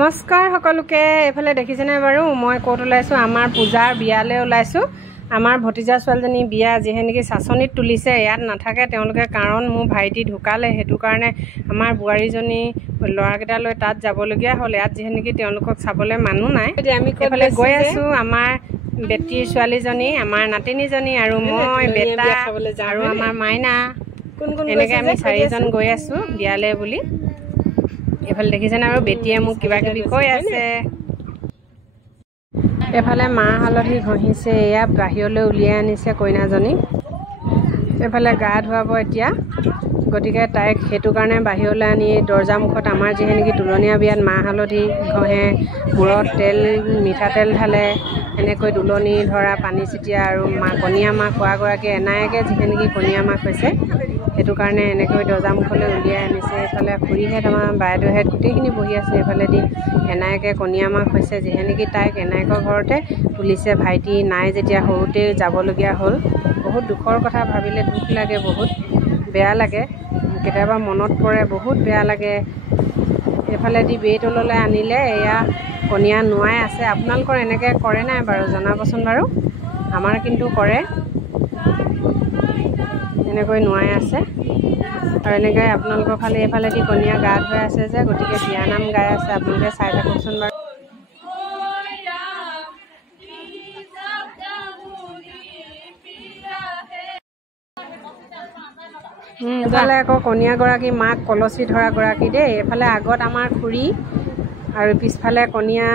নমস্কাৰ সকলোকে এফালে দেখিছেনে বাৰু মই ক'ত ওলাইছোঁ আমাৰ পূজাৰ বিয়ালৈ ওলাইছোঁ আমাৰ ভতিজা ছোৱালীজনী বিয়া যিহে নেকি চাচনিত তুলিছে ইয়াত নাথাকে তেওঁলোকে কাৰণ মোৰ ভাইটি ঢুকালে হেতু কাৰণে আমাৰ বুৱাৰীজনী ল'ৰাকেইটা লৈ তাত যাবলগীয়া হ'ল ইয়াত যিহে নেকি তেওঁলোকক চাবলৈ মানুহ নাই আমি এফালে গৈ আছোঁ আমাৰ বেটিৰ ছোৱালীজনী আমাৰ নাতিনীজনী আৰু মই বেটা আৰু আমাৰ মাইনা এনেকৈ আমি চাৰিজন গৈ আছোঁ বিয়ালৈ বুলি এফালে দেখিছেনে আৰু বেটিয়ে মোক কিবা কিবি কৈ আছে এফালে মাহ হালধি ঘঁহিছে এয়া বাহিৰলৈ উলিয়াই আনিছে কইনাজনী এফালে গা ধুৱাব এতিয়া গতিকে তাইক সেইটো কাৰণে বাহিৰলৈ আনি দৰ্জা মুখত আমাৰ যিহে নেকি তুলনীয়া বিয়াত মাহ হালধি ঘঁহে মূৰত তেল মিঠাতেল ঢালে এনেকৈ দুলনি ধৰা পানী ছিটিয়া আৰু কণীয়া মাহ খোৱাগৰাকী এনায়কে যিহে নেকি কণীয়া মাহ হৈছে সেইটো কাৰণে এনেকৈ দৰ্জা মুখলৈ উলিয়াই আনিছে এইফালে খুৰীহেঁত আমাৰ বাইদেউহেঁত গোটেইখিনি বহি আছে এইফালেদি এনায়কে কণীয়া মাহ হৈছে যিহে নেকি তাইক এনায়কৰ ঘৰতে তুলিছে ভাইটি নাই যেতিয়া সৰুতে যাবলগীয়া হ'ল বহুত দুখৰ কথা ভাবিলে দুখ লাগে বহুত বেয়া লাগে কেতিয়াবা মনত পৰে বহুত বেয়া লাগে এইফালেদি বেইতললৈ আনিলে এয়া কণীয়া নোৱাই আছে আপোনালোকৰ এনেকৈ কৰে নাই বাৰু জনাবচোন বাৰু আমাৰ কিন্তু কৰে এনেকৈ নোৱাই আছে আৰু এনেকৈ আপোনালোকৰ ফালে এইফালেদি কণীয়া গা ধুৱাই আছে যে গতিকে বিয়ানাম গাই আছে আপোনালোকে চাই থাককচোন বাৰু এইফালে আকৌ কণীয়াগৰাকী মাক কলচী ধৰাগৰাকী দেই এইফালে আগত আমাৰ খুৰী আৰু পিছফালে কণীয়া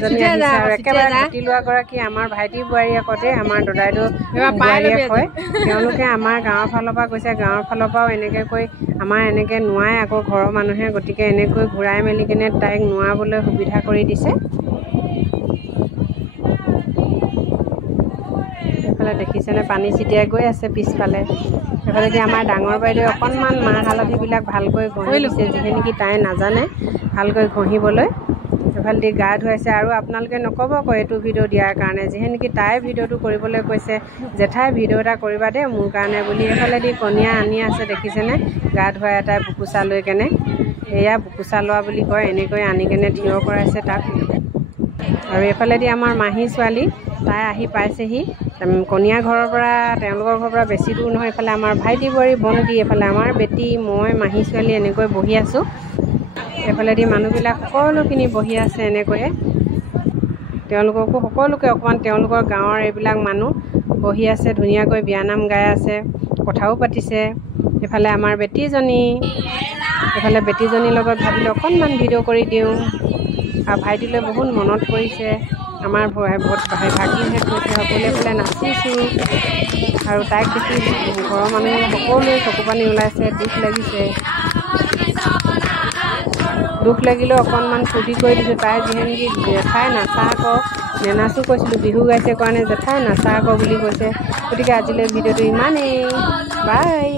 জনী আহিছে আৰু একেবাৰে ঘটি লোৱাগৰাকী আমাৰ ভাইটি বোৱাৰী আকৌ দেই আমাৰ দদাইদেউ বোৱাৰীয়ে কয় তেওঁলোকে আমাৰ গাঁৱৰ ফালৰ পৰা কৈছে গাঁৱৰ ফালৰ পৰাও এনেকৈ কৈ আমাৰ এনেকৈ নোৱাই আকৌ ঘৰৰ মানুহে গতিকে এনেকৈ ঘূৰাই মেলি কিনে তাইক নোৱাবলৈ সুবিধা কৰি দিছে এইফালে দেখিছেনে পানী ছিটিয়াই গৈ আছে পিছফালে এইফালেদি আমাৰ ডাঙৰ বাইদেৱে অকণমান মাহ হালধিবিলাক ভালকৈ ঘঁহি দিছে যিহে নেকি তাই নাজানে ভালকৈ ঘঁহিবলৈ এইফালেদি গা ধুৱাইছে আৰু আপোনালোকে নক'ব আকৌ এইটো ভিডিঅ' দিয়াৰ কাৰণে যিহে নেকি তাই ভিডিঅ'টো কৰিবলৈ কৈছে জেঠাই ভিডিঅ' এটা কৰিবা দেই মোৰ কাৰণে বুলি এইফালেদি কণীয়া আনি আছে দেখিছেনে গা ধুৱাই এটাই বুকুচা লৈ কেনে এয়া বুকুচা লোৱা বুলি কয় এনেকৈ আনি কেনে থিয় কৰাইছে তাক আৰু এইফালেদি আমাৰ মাহী ছোৱালী তাই আহি পাইছেহি কণীয়া ঘৰৰ পৰা তেওঁলোকৰ ঘৰৰ পৰা বেছি দূৰ নহয় এইফালে আমাৰ ভাইটি বোৱাৰী ভণ্টি এইফালে আমাৰ বেটি মই মাহী ছোৱালী এনেকৈ বহি আছোঁ এইফালেদি মানুহবিলাক সকলোখিনি বহি আছে এনেকৈয়ে তেওঁলোককো সকলোকে অকণমান তেওঁলোকৰ গাঁৱৰ এইবিলাক মানুহ বহি আছে ধুনীয়াকৈ বিয়ানাম গাই আছে কথাও পাতিছে এইফালে আমাৰ বেটীজনী এইফালে বেটীজনীৰ লগত ভাবিলোঁ অকণমান ভিডিঅ' কৰি দিওঁ আৰু ভাইটিলৈ বহুত মনত পৰিছে আমাৰ ভাগিনহেঁত গৈছে সকলোৱে ফালে নাচিছোঁ আৰু তাইক দেখি ঘৰৰ মানুহে সকলোৱে চকু পানী ওলাইছে দুখ লাগিলেও অকণমান ফূৰ্তি কৰি দিছোঁ তাই যিহে নেকি জেঠাই নাচা আকৌ নেনাচো কৈছিলোঁ বিহু গাইছে কাৰণে জেঠাই নাচা আকৌ বুলি কৈছে গতিকে আজিলৈ ভিডিঅ'টো ইমানেই বাই